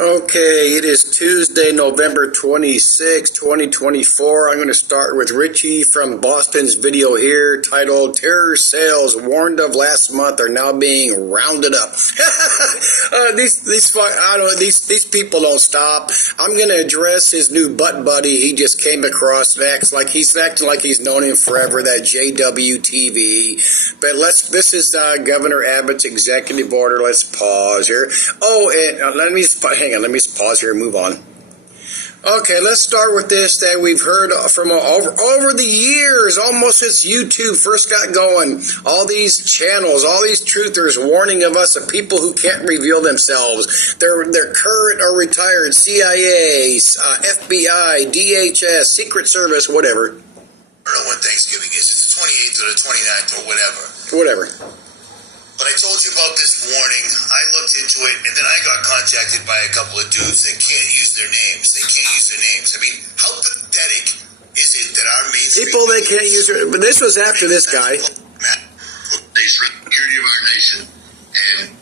Okay, it is Tuesday, November 26, 2024. I'm going to start with Richie from Boston's video here titled Terror Sales Warned of Last Month Are Now Being Rounded Up. These people don't stop. I'm going to address his new butt buddy he just came across and acting like he's known him forever, that JWTV. But this is Governor Abbott's executive order. Let's pause here. Oh, and let me pause here and move on. Okay, let's start with this that we've heard from over the years, almost since YouTube first got going. All these channels, all these truthers warning of us of people who can't reveal themselves. They're current or retired CIA, FBI, DHS, Secret Service, whatever. I don't know when Thanksgiving is. It's the 28th or the 29th or whatever. Whatever. But I told you about this warning. I looked into it, and then I got contacted by a couple of dudes that can't use their names. They can't use their names. I mean, how pathetic is it that our mainstream people they can't use their... But this was after this guy. They threaten the security of our nation, and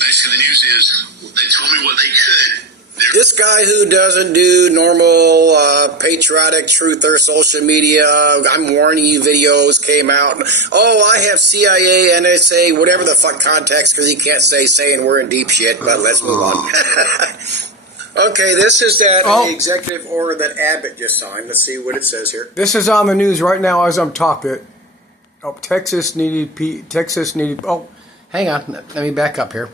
basically the news is they told me what they could. This guy who doesn't do normal patriotic truth or social media, I'm warning you videos came out. Oh, I have CIA, NSA, whatever the fuck contacts, because he can't saying we're in deep shit, but let's move on. Okay, this is the executive order that Abbott just signed. Let's see what it says here. This is on the news right now as I'm talking. Oh, Texas needed, oh, hang on, let me back up here.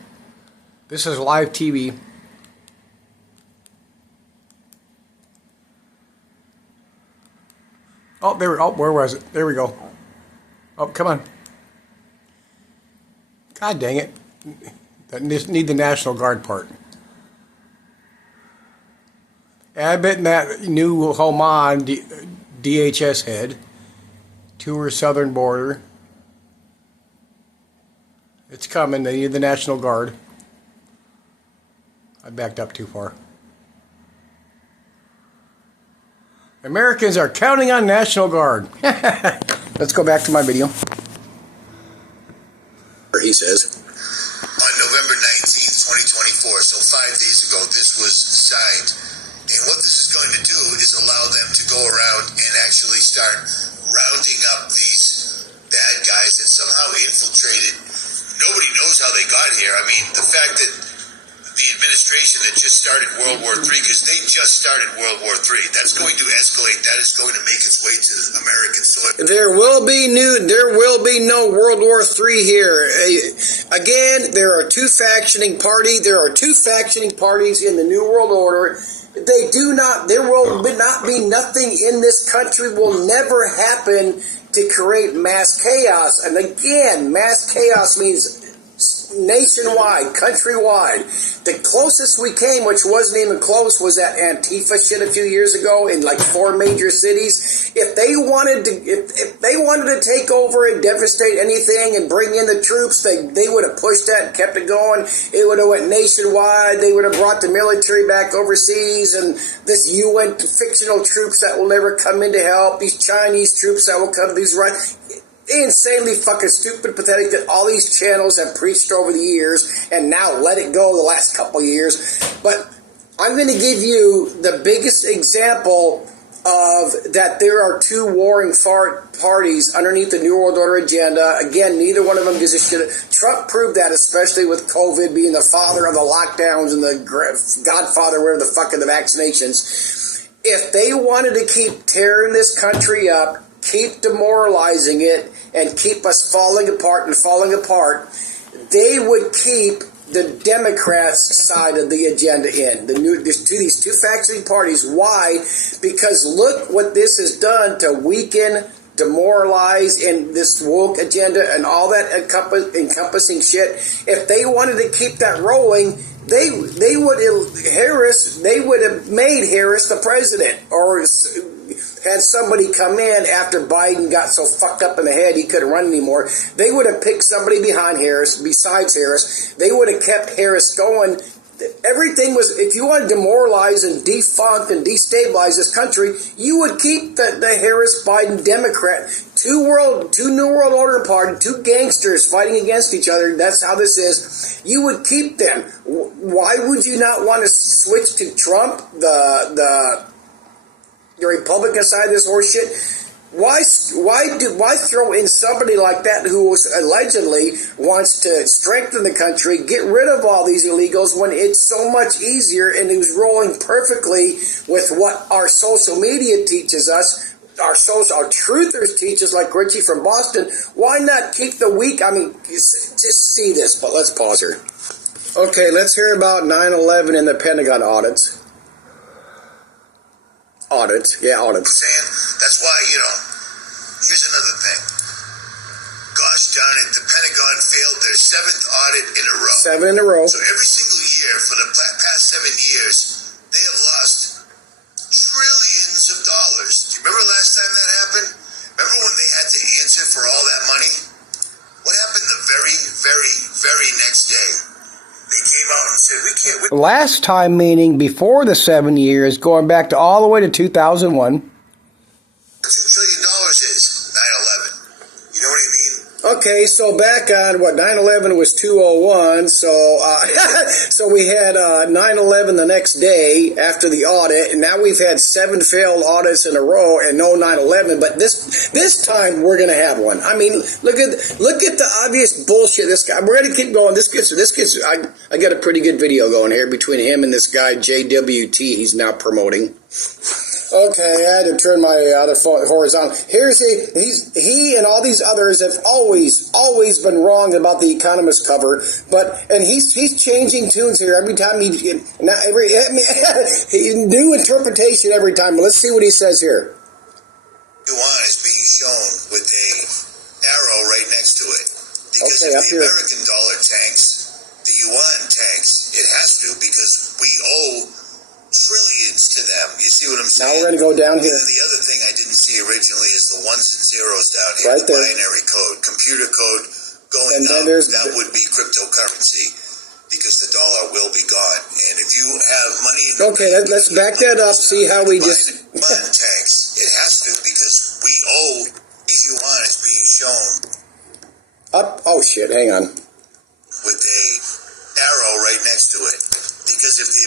This is live TV. Oh, where was it? There we go. Oh, come on. God dang it. Need the National Guard part. Abbott and that new Homan DHS head to her southern border. It's coming. They need the National Guard. I backed up too far. Americans are counting on National Guard. Let's go back to my video. He says, on November 19th, 2024, so 5 days ago, this was signed. And what this is going to do is allow them to go around and actually start rounding up these bad guys that somehow infiltrated. Nobody knows how they got here. I mean, the fact that the administration that just started World War III, because they just started World War III, that's going to escalate. That is going to make its way to American soil. There will be no World War III here. Again, there are two factioning parties in the New World Order. There will not be nothing in this country will never happen to create mass chaos. And again, mass chaos means nationwide, countrywide. The closest we came, which wasn't even close, was that Antifa shit a few years ago in like 4 major cities. If they wanted to take over and devastate anything and bring in the troops, they would have pushed that and kept it going. It would have went nationwide. They would have brought the military back overseas and this UN fictional troops that will never come in to help, these Chinese troops that will come, these insanely fucking stupid, pathetic that all these channels have preached over the years and now let it go the last couple of years. But I'm going to give you the biggest example of that there are two warring parties underneath the New World Order agenda. Again, neither one of them gives a shit. Trump proved that, especially with COVID being the father of the lockdowns and the godfather, whatever the fuck, of the vaccinations. If they wanted to keep tearing this country up, keep demoralizing it, and keep us falling apart, they would keep the Democrats' side of the agenda in. These two faction parties. Why? Because look what this has done to weaken, demoralize, and this woke agenda and all that encompassing shit. If they wanted to keep that rolling, they would have made Harris the president, or had somebody come in after Biden got so fucked up in the head he couldn't run anymore. They would have picked somebody behind Harris, besides Harris. They would have kept Harris going everything was, if you want to demoralize and defunct and destabilize this country, you would keep the Harris-Biden Democrat, two New World Order party, two gangsters fighting against each other. That's how this is. You would keep them. Why would you not want to switch to Trump, the Republican side of this horse shit? Why throw in somebody like that who was allegedly wants to strengthen the country, get rid of all these illegals when it's so much easier and who's rolling perfectly with what our social media teaches us, our truthers teach us, like Richie from Boston? Why not keep the weak? I mean, just see this, but let's pause here. Okay, let's hear about 9/11 and the Pentagon audits. Audits. That's why, here's another thing. Gosh darn it, the Pentagon failed their 7th audit in a row. 7 in a row. So every single year for the past 7 years, they have lost trillions of dollars. Do you remember last time that happened? Remember when they had to answer for all that money? What happened the very, very, very next day? They came out and said, we can't... Last time meaning before the 7 years, going back to all the way to 2001. $2 trillion is 9/11. You know what I mean? Okay, so back on 9/11 was 201. So so we had 9/11 the next day after the audit, and now we've had 7 failed audits in a row and no 9/11. But this time we're gonna have one. I mean, look at the obvious bullshit. This guy. We're gonna keep going. This gets. I got a pretty good video going here between him and this guy JWT. He's now promoting. Okay, I had to turn my other phone horizontal. He and all these others have always been wrong about the Economist cover, and he's changing tunes here every time new interpretation every time. But let's see what he says here. Yuan is being shown with a arrow right next to it because okay, if the here. American dollar tanks, the yuan tanks. It has to because we owe trillions to them. You see what I'm saying? Now we're going to go down here. And then the other thing I didn't see originally is the ones and zeros down here. Right the there. Binary code, computer code going And then up. there's That would be cryptocurrency because the dollar will be gone. And if you have money in okay, let's back that up. See how we just yuan tanks. It has to because we owe these yuan is being shown up. Oh shit! Hang on. with a arrow right next to it because if the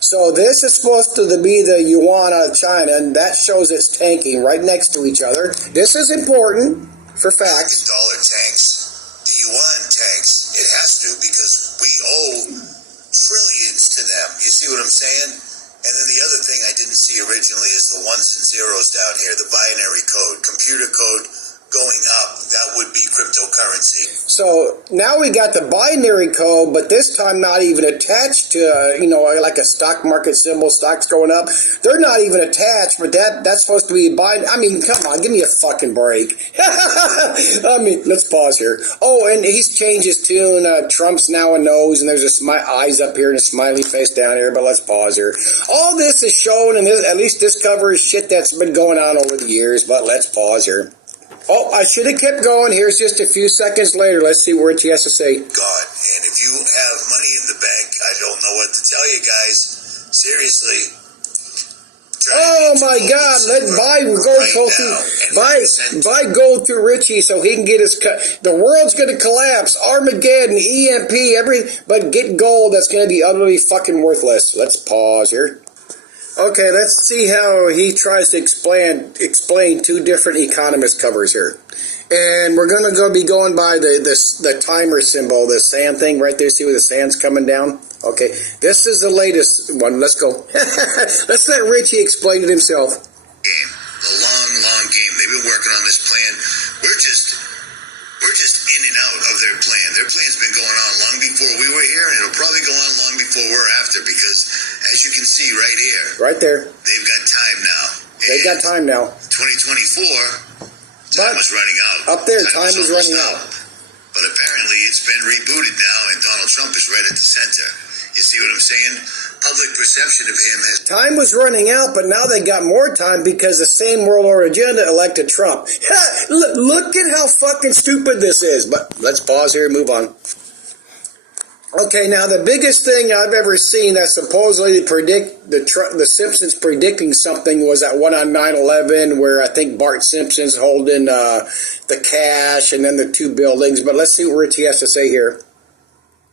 So this is supposed to be the yuan out of China, and that shows it's tanking right next to each other. This is important for facts. American dollar tanks, the yuan tanks, it has to because we owe trillions to them. You see what I'm saying? And then the other thing I didn't see originally is the ones and zeros down here, the binary code, computer code going up. That would be cryptocurrency. So now we got the binary code, but this time not even attached to, like a stock market symbol, stocks going up. They're not even attached, but that's supposed to be binary. I mean, come on, give me a fucking break. I mean, let's pause here. Oh, and he's changed his tune. Trump's now a nose, and there's eyes up here and a smiley face down here, but let's pause here. All this is shown, and at least this covers shit that's been going on over the years, but let's pause here. Oh, I should have kept going. Here's just a few seconds later. Let's see what he has to say. God, and if you have money in the bank, I don't know what to tell you guys. Seriously. Oh my God! Buy gold through Richie so he can get his cut. The world's going to collapse. Armageddon, EMP, but get gold. That's going to be utterly fucking worthless. Let's pause here. Okay, let's see how he tries to explain 2 different Economist covers here. And we're going to be going by the timer symbol, the sand thing right there. See where the sand's coming down? Okay, this is the latest one. Let's go. Let's let Richie explain it himself. Game. The long game. They've been working on this plan. We're just in and out of their plan. Their plan's been going on long before we were here, and it'll probably go on long before we're after because, as you can see right here, right there, they've got time now. They've got time now. 2024, time was running out. Up there, time is running out. But apparently it's been rebooted now, and Donald Trump is right at the center. You see what I'm saying? Public perception of him has... Time was running out, but now they got more time because the same World Order agenda elected Trump. Look at how fucking stupid this is. But let's pause here and move on. Okay, now the biggest thing I've ever seen that supposedly predict the Simpsons predicting something was that one on 9/11 where I think Bart Simpson's holding the cash and then the two buildings. But let's see what Richie has to say here.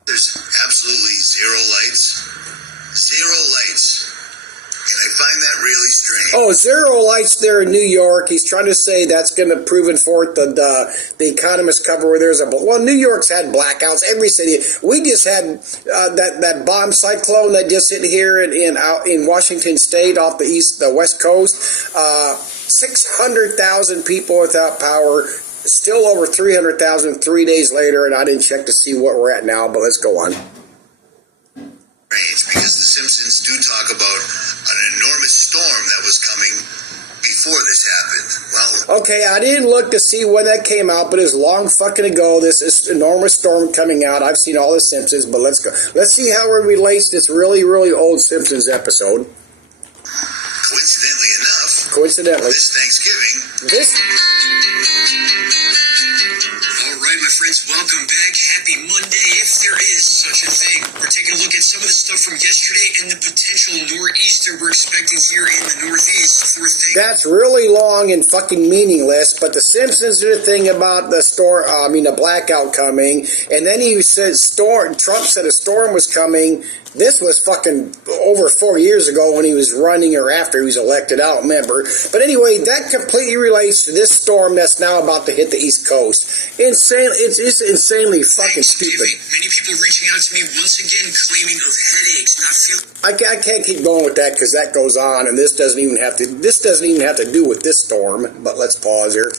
There's absolutely zero lights. Zero lights. And I find that really strange. Oh, zero lights there in New York. He's trying to say that's going to proven forth the Economist cover where there's New York's had blackouts. Every city. We just had that bomb cyclone that just hit here in Washington State off the west coast. 600,000 people without power. Still over 300,000 3 days later, and I didn't check to see what we're at now. But let's go on. Because the Simpsons do talk about an enormous storm that was coming before this happened. Well, okay, I didn't look to see when that came out, but it's long fucking ago. This enormous storm coming out. I've seen all the Simpsons, but let's go. Let's see how it relates to this really, really old Simpsons episode. Coincidentally, this Thanksgiving. All right, my friends, welcome back. Happy Monday, if there is such a thing. We're taking a look at some of the stuff from yesterday and the potential nor'easter we're expecting here in the Northeast. That's really long and fucking meaningless, but the Simpsons did a thing about the storm, a blackout coming, and then he said Trump said a storm was coming. This was fucking over 4 years ago when he was running or after he was elected. I don't remember. But anyway, that completely relates to this storm that's now about to hit the East Coast. Insane! It's insanely fucking stupid. Many people reaching out to me once again claiming of headaches, not feeling. I can't keep going with that because that goes on, and this doesn't even have to do with this storm. But let's pause here.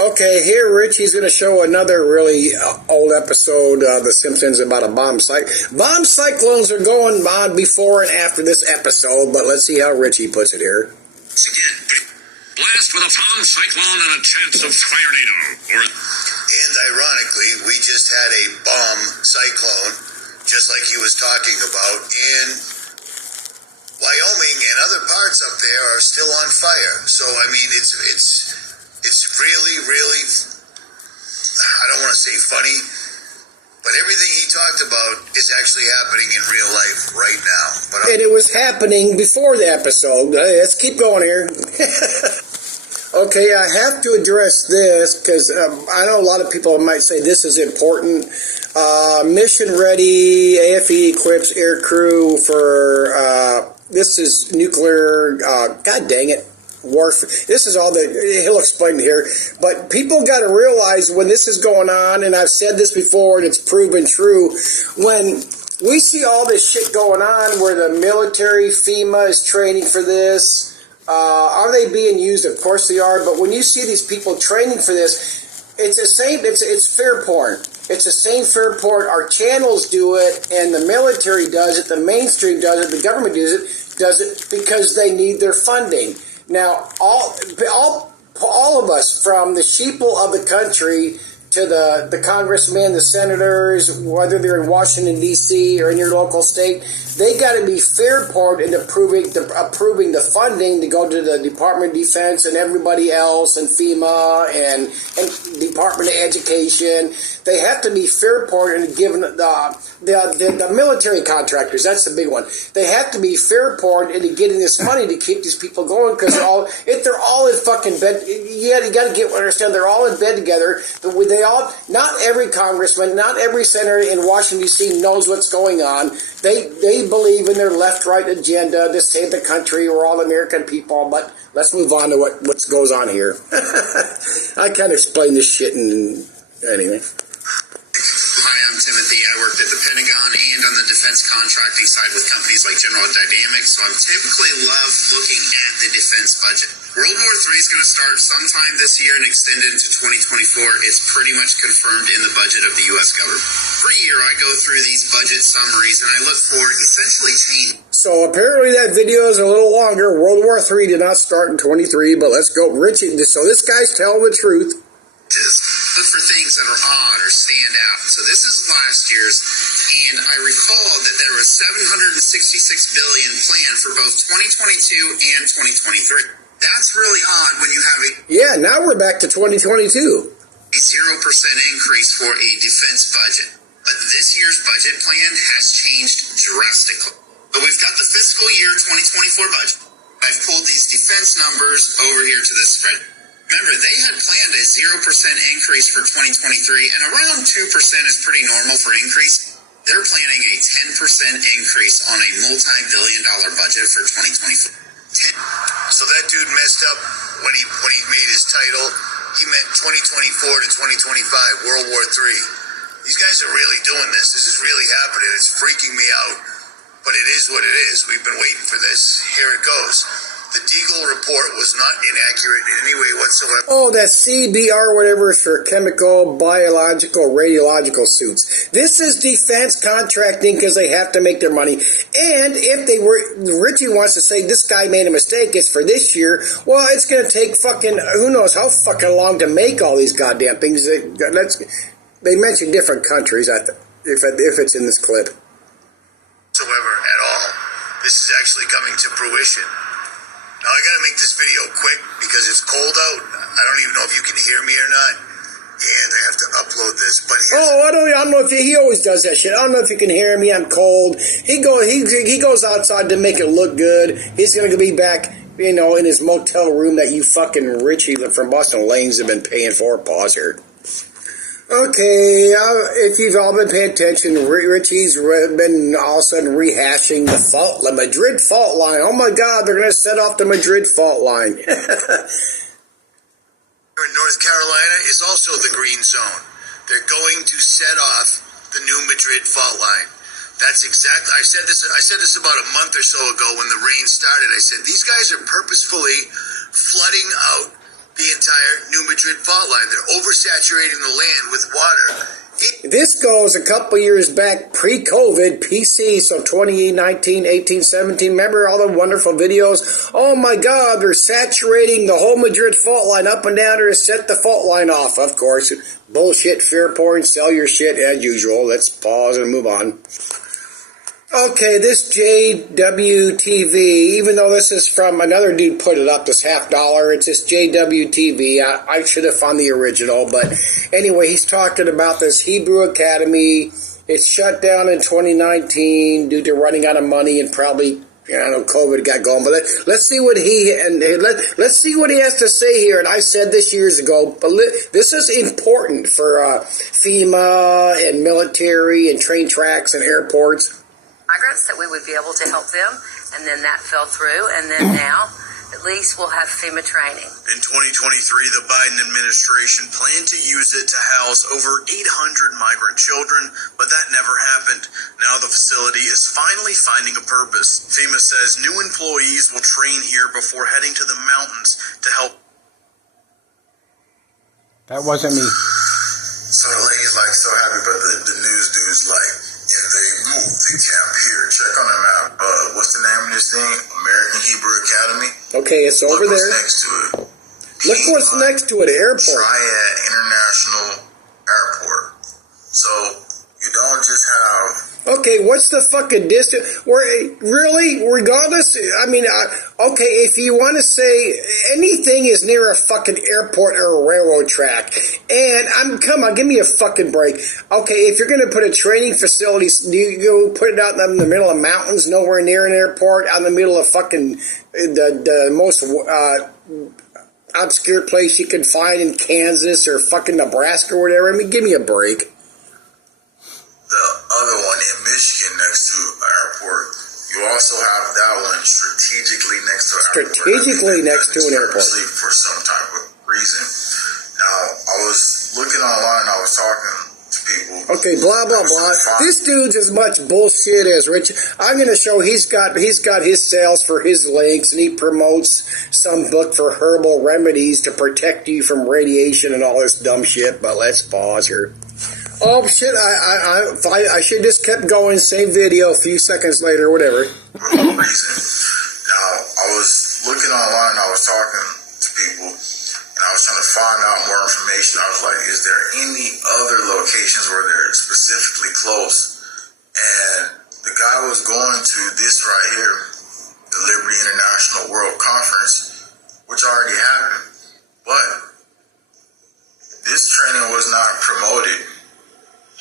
Okay, here Richie's going to show another really old episode of The Simpsons about a bomb cyclone. Bomb cyclones are going on before and after this episode, but let's see how Richie puts it here. Again, blast with a bomb cyclone and a chance of tornado. And ironically, we just had a bomb cyclone, just like he was talking about, in Wyoming and other parts up there are still on fire. So, I mean, it's really, really, I don't want to say funny, but everything he talked about is actually happening in real life right now. And it was happening before the episode. Let's keep going here. Okay, I have to address this because I know a lot of people might say this is important. Mission ready, AFE equips air crew for, this is nuclear, god dang it. Warfare. This is all that he'll explain here. But people got to realize when this is going on, and I've said this before, and it's proven true, when we see all this shit going on where the military, FEMA is training for this, are they being used? Of course they are. But when you see these people training for this, it's the same. It's fair porn. It's the same fair porn. Our channels do it, and the military does it. The mainstream does it. The government does it because they need their funding. Now, all of us, from the sheeple of the country to the congressmen, the senators, whether they're in Washington, D.C. or in your local state, they got to be fair-poured in approving the funding to go to the Department of Defense and everybody else, and FEMA and Department of Education. They have to be fair-poured in giving the military contractors. That's the big one. They have to be fair-poured into getting this money to keep these people going because they're all in fucking bed. You got to understand they're all in bed together. Not every congressman, not every senator in Washington, D.C. knows what's going on. They believe in their left-right agenda to save the country. We're all American people, but let's move on to what goes on here. I can't explain this shit anyway. Hi, I'm Timothy. I worked at the Pentagon and on the defense contracting side with companies like General Dynamics, so I'm typically love looking at the defense budget. World War III is going to start sometime this year and extend into 2024. It's pretty much confirmed in the budget of the U.S. government. Every year I go through these budget summaries and I look for essentially change. So apparently that video is a little longer. World War III did not start in 23, but let's go. Richie, so this guy's telling the truth. Look for things that are odd or stand out. So this is last year's, and I recall that there was $766 billion planned for both 2022 and 2023. That's really odd when you have Yeah, now we're back to 2022. a 0% increase for a defense budget. But this year's budget plan has changed drastically. But we've got the fiscal year 2024 budget. I've pulled these defense numbers over here to this spread. Remember, they had planned a 0% increase for 2023, and around 2% is pretty normal for increase. They're planning a 10% increase on a multi-billion-dollar budget for 2024. So that dude messed up when he made his title. He meant 2024 to 2025, World War III. These guys are really doing this. This is really happening. It's freaking me out. But it is what it is. We've been waiting for this. Here it goes. The Deagle report was not inaccurate in any way whatsoever. Oh, that CBR, whatever, for chemical, biological, radiological suits. This is defense contracting because they have to make their money. And if they were, Richie wants to say this guy made a mistake, it's for this year. Well, it's going to take fucking, who knows how fucking long to make all these goddamn things. They mention different countries, if it's in this clip. Whatsoever at all. This is actually coming to fruition. Now I gotta make this video quick because it's cold out. I don't even know if you can hear me or not. And I have to upload this. But I don't know if he always does that shit. I don't know if you can hear me. I'm cold. He goes outside to make it look good. He's gonna be back, in his motel room that you fucking Richie from Boston Lanes have been paying for. Pause here. Okay, if you've all been paying attention, Richie's been all of a sudden rehashing the Madrid fault line. Oh my God, they're going to set off the Madrid fault line. North Carolina is also the green zone. They're going to set off the new Madrid fault line. That's exactly. I said this about a month or so ago when the rain started. I said these guys are purposefully flooding out the entire New Madrid fault line. They're oversaturating the land with water. This goes a couple years back, pre-COVID, PC, so 2019, 18, 17. Remember all the wonderful videos? Oh my God, they're saturating the whole Madrid fault line up and down to set the fault line off. Of course, bullshit, fear porn, sell your shit as usual. Let's pause and move on. Okay, this JWTV, even though this is from another dude put it up, this $50, it's this JWTV. I should have found the original, but anyway, he's talking about this Hebrew Academy. It's shut down in 2019 due to running out of money and probably, COVID got going. But let's see what let's see what he has to say here. And I said this years ago, but this is important for FEMA and military and train tracks and airports. Migrants, that we would be able to help them, and then that fell through, and then now at least we'll have FEMA training. In 2023, the Biden administration planned to use it to house over 800 migrant children, but that never happened. Now the facility is finally finding a purpose. FEMA says new employees will train here before heading to the mountains to help. That wasn't me. So the lady's so happy, but the news dude's and they moved the camp here. Check on the map. What's the name of this thing? American Hebrew Academy. Okay, it's over there. What's next to it? Look what's next to it. Airport. Triad International Airport. So you don't just have. Okay, what's the fucking distance? Really? Regardless? I mean, okay, if you want to say anything is near a fucking airport or a railroad track, and come on, give me a fucking break. Okay, if you're going to put a training facility, do you go put it out in the middle of mountains, nowhere near an airport, out in the middle of fucking the most obscure place you can find in Kansas or fucking Nebraska or whatever? I mean, give me a break. The other one in Michigan next to an airport. You also have that one strategically next to an airport. Strategically next to an airport. For some type of reason. Now, I was looking online, I was talking to people. Okay, blah, blah, blah. This dude's as much bullshit as Rich. I'm going to show he's got his sales for his links, and he promotes some book for herbal remedies to protect you from radiation and all this dumb shit, but let's pause here. Oh shit! I should just kept going. Same video. A few seconds later, whatever. For no reason. Now I was looking online. I was talking to people, and I was trying to find out more information. I was like, "Is there any other locations where they're specifically close?" And the guy was going to this right here, the Liberty International World Conference, which already happened, but this training was not promoted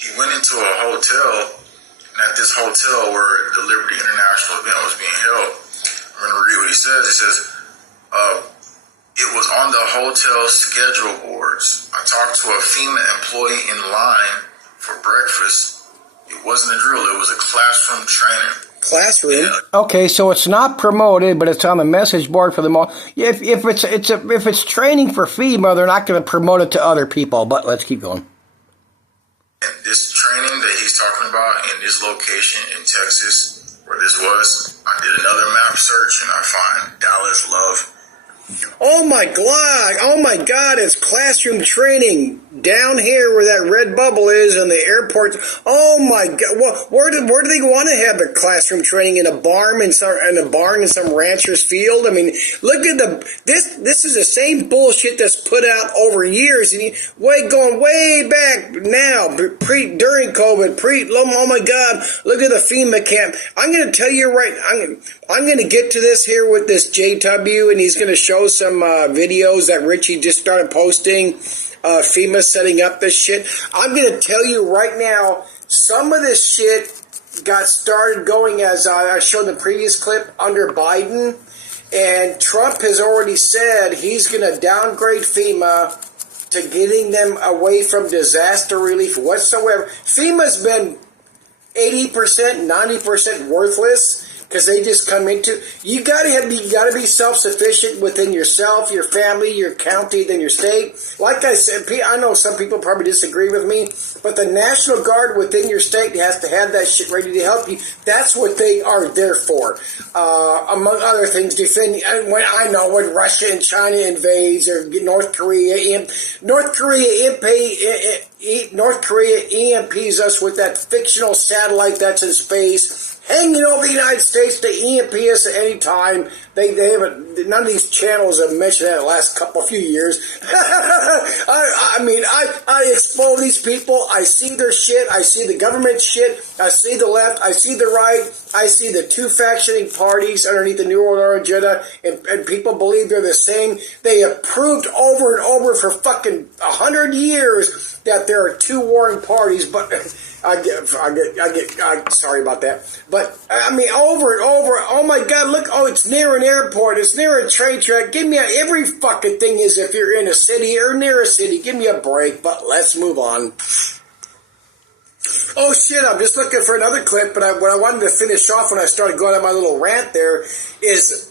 he went into a hotel, and at this hotel where the Liberty International event was being held, I'm going to read what he says. He says, it was on the hotel schedule boards. I talked to a FEMA employee in line for breakfast. It wasn't a drill. It was a classroom training. Classroom. Okay, so it's not promoted, but it's on the message board for the mall. If it's training for FEMA, they're not going to promote it to other people. But let's keep going. And this training that he's talking about in this location in Texas, where this was, I did another map search and I find Dallas Love. Oh my God! Oh my God! It's classroom training down here where that red bubble is in the airport. Oh my God! Well, where do they want to have the classroom training in a barn in some rancher's field? I mean, look at this is the same bullshit that's put out over years and going way back now, during COVID, oh my God! Look at the FEMA camp. I'm going to tell you right. I'm going to get to this here with this JW, and he's going to show some videos that Richie just started posting. FEMA setting up this shit. I'm going to tell you right now, some of this shit got started going, as I showed in the previous clip, under Biden. And Trump has already said he's going to downgrade FEMA to getting them away from disaster relief whatsoever. FEMA's been 80%, 90% worthless. Because they just come into, you gotta be self-sufficient within yourself, your family, your county, then your state. Like I said, I know some people probably disagree with me, but the National Guard within your state has to have that shit ready to help you. That's what they are there for. Among other things, defending. When Russia and China invades, or North Korea EMPs us with that fictional satellite that's in space, hanging over the United States to EMP us at any time. They haven't, none of these channels have mentioned that in the last few years. I expose these people. I see their shit. I see the government shit. I see the left. I see the right. I see the two factioning parties underneath the New World Order agenda, and people believe they're the same. They have proved over and over for fucking 100 years that there are two warring parties, but sorry about that. But, over and over, oh my God, look, it's near an airport, it's near a train track, every fucking thing is if you're in a city or near a city, give me a break, but let's move on. Oh shit, I'm just looking for another clip, but what I wanted to finish off when I started going on my little rant there is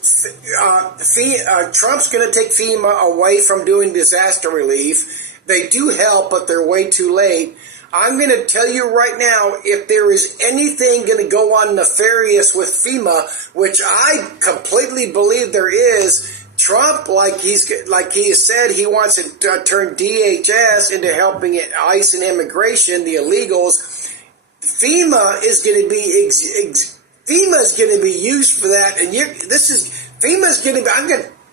Trump's going to take FEMA away from doing disaster relief. They do help, but they're way too late. I'm going to tell you right now, if there is anything going to go on nefarious with FEMA, which I completely believe there is, Trump, like he said, he wants to turn DHS into helping ICE and immigration, the illegals. FEMA is going to be used for that, and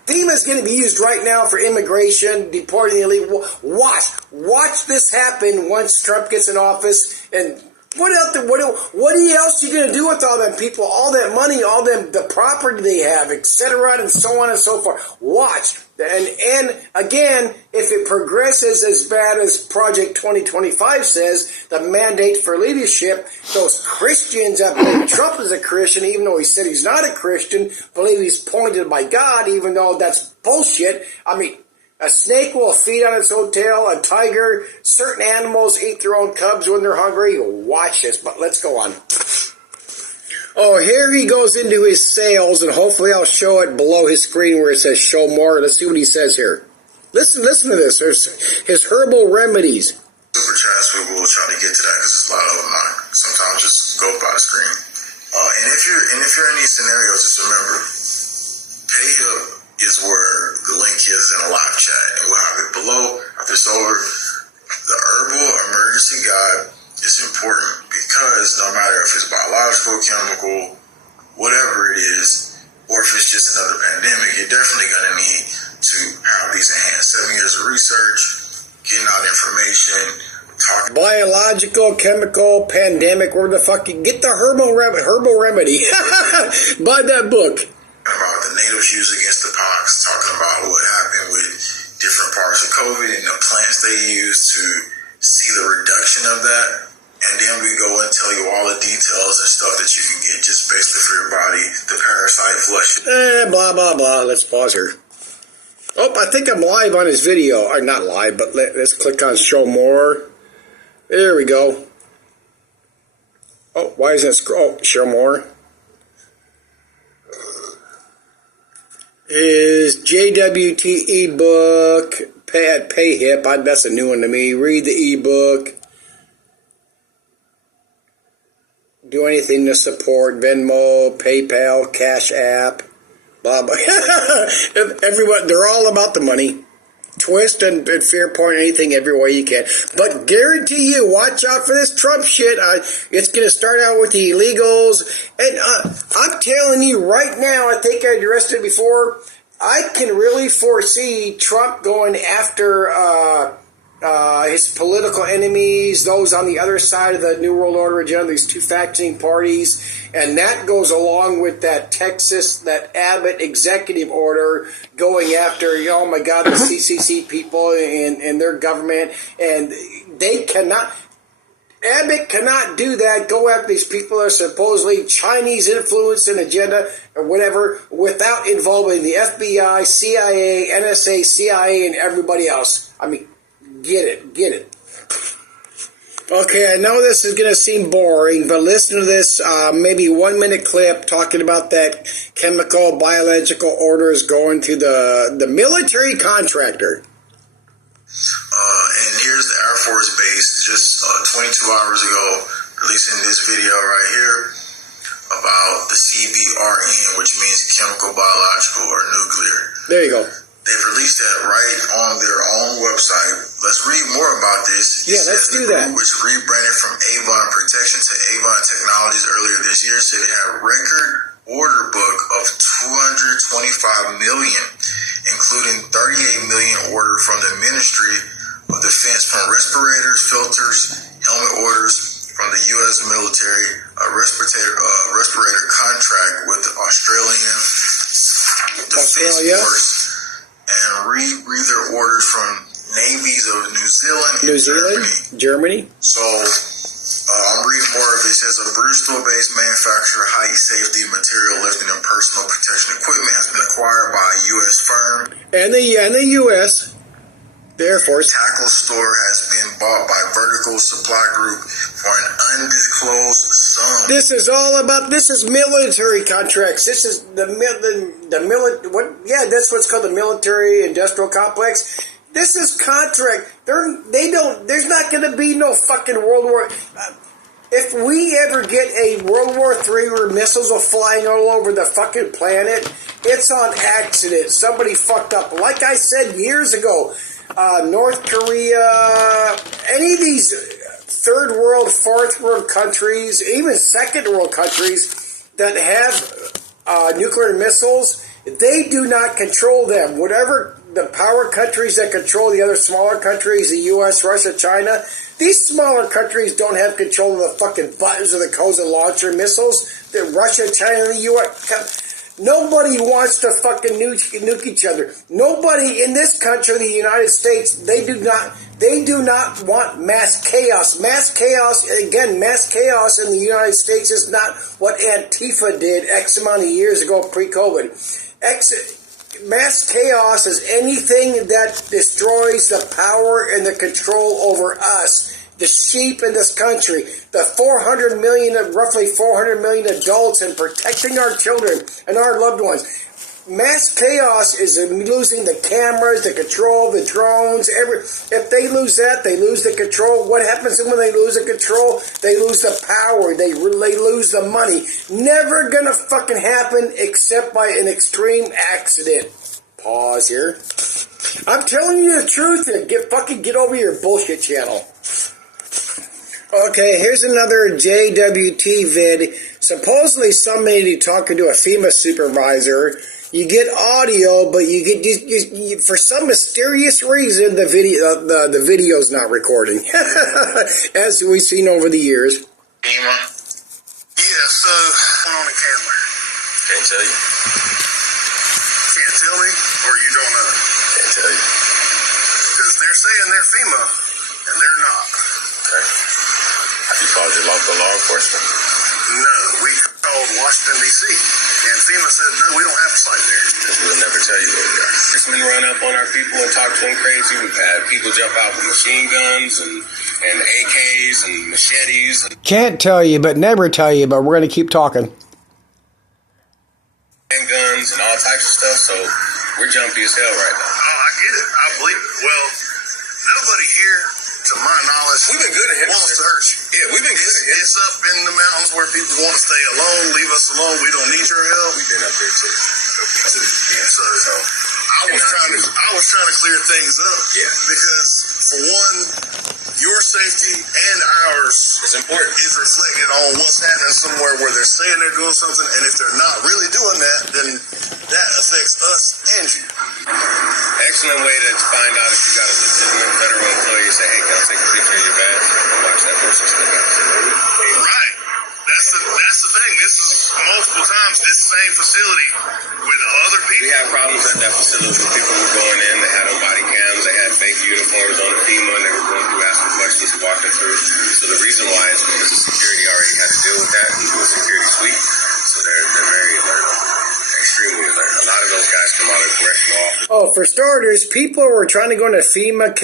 FEMA's going to be used right now for immigration, deporting the illegal. Watch this happen once Trump gets in office. And what else are you going to do with all them people, all that money, all the property they have, etc., and so on and so forth? Watch. And again, if it progresses as bad as Project 2025 says, the mandate for leadership, those Christians that believe Trump is a Christian, even though he said he's not a Christian, believe he's appointed by God, even though that's bullshit. A snake will feed on its own tail, a tiger, certain animals eat their own cubs when they're hungry. Watch this, but let's go on. Oh, here he goes into his sales, and hopefully I'll show it below his screen where it says show more. Let's see what he says here. Listen to this. There's his herbal remedies. Super chats, we will try to get to that because there's a lot of them. Sometimes just go by the screen. And if you're in these scenarios, just remember, PayHip is where the link is in a live chat, and we'll have it below. After it's over, the herbal emergency guide is important because no matter if it's biological, chemical, whatever it is, or if it's just another pandemic, you're definitely going to need to have these enhanced 7 years of research, getting out information, talking biological, chemical, pandemic, where the fuck you get the herbal remedy. Buy that book. About the natives used against the pox, talking about what happened with different parts of COVID and the plants they used to see the reduction of that. And then we go and tell you all the details and stuff that you can get just basically for your body, the parasite flush. Blah, blah, blah. Let's pause here. Oh, I think I'm live on his video. Or not live, but let's click on show more. There we go. Oh, why is that scroll? Oh, show more. Is JWT ebook at PayHip. That's a new one to me. Read the ebook. Do anything to support Venmo, PayPal, Cash App, blah blah. Everyone, they're all about the money. Twist and fear point anything every way you can. But guarantee you, watch out for this Trump shit. It's going to start out with the illegals. And I'm telling you right now, I think I addressed it before, I can really foresee Trump going after his political enemies, those on the other side of the New World Order agenda, these two factioning parties, and that goes along with that that Abbott executive order going after, oh my God, the CCC people and their government, and they cannot, Abbott cannot do that, go after these people that are supposedly Chinese influence and agenda or whatever, without involving the FBI, CIA, NSA, CIA, and everybody else. I mean, get it. Okay, I know this is going to seem boring, but listen to this maybe 1 minute clip talking about that chemical biological orders going to the military contractor. And here's the Air Force Base just 22 hours ago releasing this video right here about the CBRN, which means chemical, biological, or nuclear. There you go. They've released that right on their own website. Let's read more about this. Yeah, let's do that. The group was rebranded from Avon Protection to Avon Technologies earlier this year, said it had a record order book of $225 million, including $38 million ordered from the Ministry of Defense from respirators, filters, helmet orders from the U.S. military, a respirator contract with the Australian Defense Force, and rebreather orders from navies of New Zealand and Germany. So I'm reading more of it. It says a Bristol-based manufacturer, height safety, material lifting, and personal protection equipment has been acquired by a U.S. firm. And the U.S. The Air Force. Tackle store has been bought by Vertical Supply Group for an undisclosed sum. This is all about. This is military contracts. This is the that's what's called the military industrial complex. This is contract. There's not going to be no fucking World War. If we ever get a World War III where missiles are flying all over the fucking planet, it's on accident. Somebody fucked up. Like I said years ago, North Korea, any of these third world, fourth world countries, even second world countries that have nuclear missiles, they do not control them. Whatever the power countries that control the other smaller countries, the U.S., Russia, China, these smaller countries don't have control of the fucking buttons or the codes of launcher missiles. The Russia, China, and the U.S. Nobody wants to fucking nuke each other. Nobody in this country, the United States, they do not want mass chaos. Mass chaos in the United States is not what Antifa did X amount of years ago pre-COVID. Mass chaos is anything that destroys the power and the control over us, the sheep in this country, the roughly 400 million adults, and protecting our children and our loved ones. Mass chaos is losing the cameras, the control, the drones. If they lose that, they lose the control. What happens when they lose the control? They lose the power. They lose the money. Never gonna fucking happen except by an extreme accident. Pause here. I'm telling you the truth. Get over your bullshit channel. Okay, here's another JWT vid. Supposedly somebody talking to a FEMA supervisor. You get audio, but you get for some mysterious reason the video's not recording, as we've seen over the years. FEMA? Yeah, so I'm on the camera. Can't tell you. Can't tell me, or you don't know? Can't tell you. Because they're saying they're FEMA, and they're not. Okay. I'd be called your local law enforcement? No, we called Washington, D.C., and FEMA said, no, we don't have a site there. We'll never tell you where we are. It's been run up on our people and talk to them crazy. We've had people jump out with machine guns and AKs and machetes. Can't tell you, but never tell you, but we're going to keep talking. And guns and all types of stuff, so we're jumpy as hell right now. Oh, I get it. I believe it. Well, nobody here, to my knowledge, We've been good at hitting wants to it. hurt you. Yeah, we've been good at hitting It's up in the mountains where people want to stay alone, leave us alone. We don't need your help. We've been up there too. So I was trying to clear things up. Yeah. Because for one, your safety and ours It's important. is reflected on what's happening somewhere where they're saying they're doing something, and if they're not really doing that, then that affects us and you. Excellent way to find out if you got a legitimate federal employee. Say, hey, can I take a picture of your badge? And watch that person slip out. Right. That's the thing. This is multiple times this same facility with other We people. had problems at that facility with people who were going in. They had on body cams. They had fake uniforms on the FEMA, and they were going through asking questions and walking through. So the reason why is because the security already had to deal with that and do a security sweep. So they're very alert, extremely alert. A lot of those guys come out of correctional office. Oh, for starters, people were trying to go into FEMA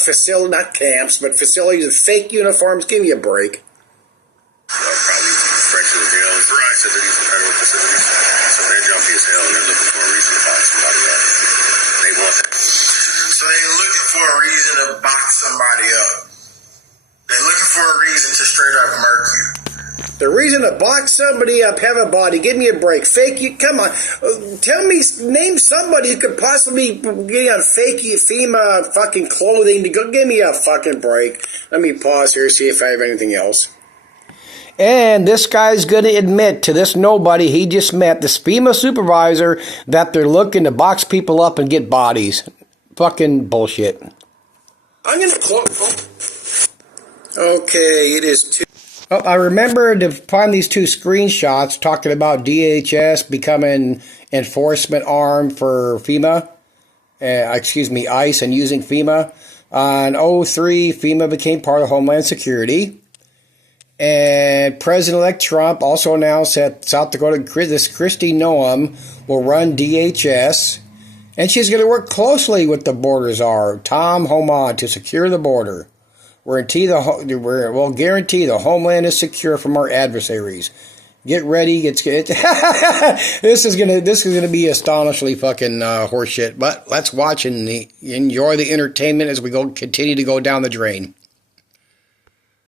facility, not camps, but facilities with fake uniforms. Give me a break. Probably correctional jails, facilities, and federal facilities. So they're jumpy as hell, and they're looking for a reason to box somebody up. They want that. So they're looking for a reason to box somebody up. They're looking for a reason to straight up murder you. The reason to box somebody up, have a body. Give me a break. Fake you. Come on. Name somebody who could possibly get on fake FEMA fucking clothing to go. Give me a fucking break. Let me pause here, see if I have anything else. And this guy's going to admit to this nobody he just met, this FEMA supervisor, that they're looking to box people up and get bodies. Fucking bullshit. I'm going to close. Okay, it is 2. Oh, I remember to find these two screenshots talking about DHS becoming enforcement arm for FEMA. ICE, and using FEMA. On 03, FEMA became part of Homeland Security. And President-elect Trump also announced that South Dakota, this Kristi Noem, will run DHS. And she's going to work closely with the border czar, Tom Homan, to secure the border. We'll guarantee the homeland is secure from our adversaries. Get ready. This is gonna be astonishingly fucking horseshit. But let's watch and enjoy the entertainment as we continue to go down the drain.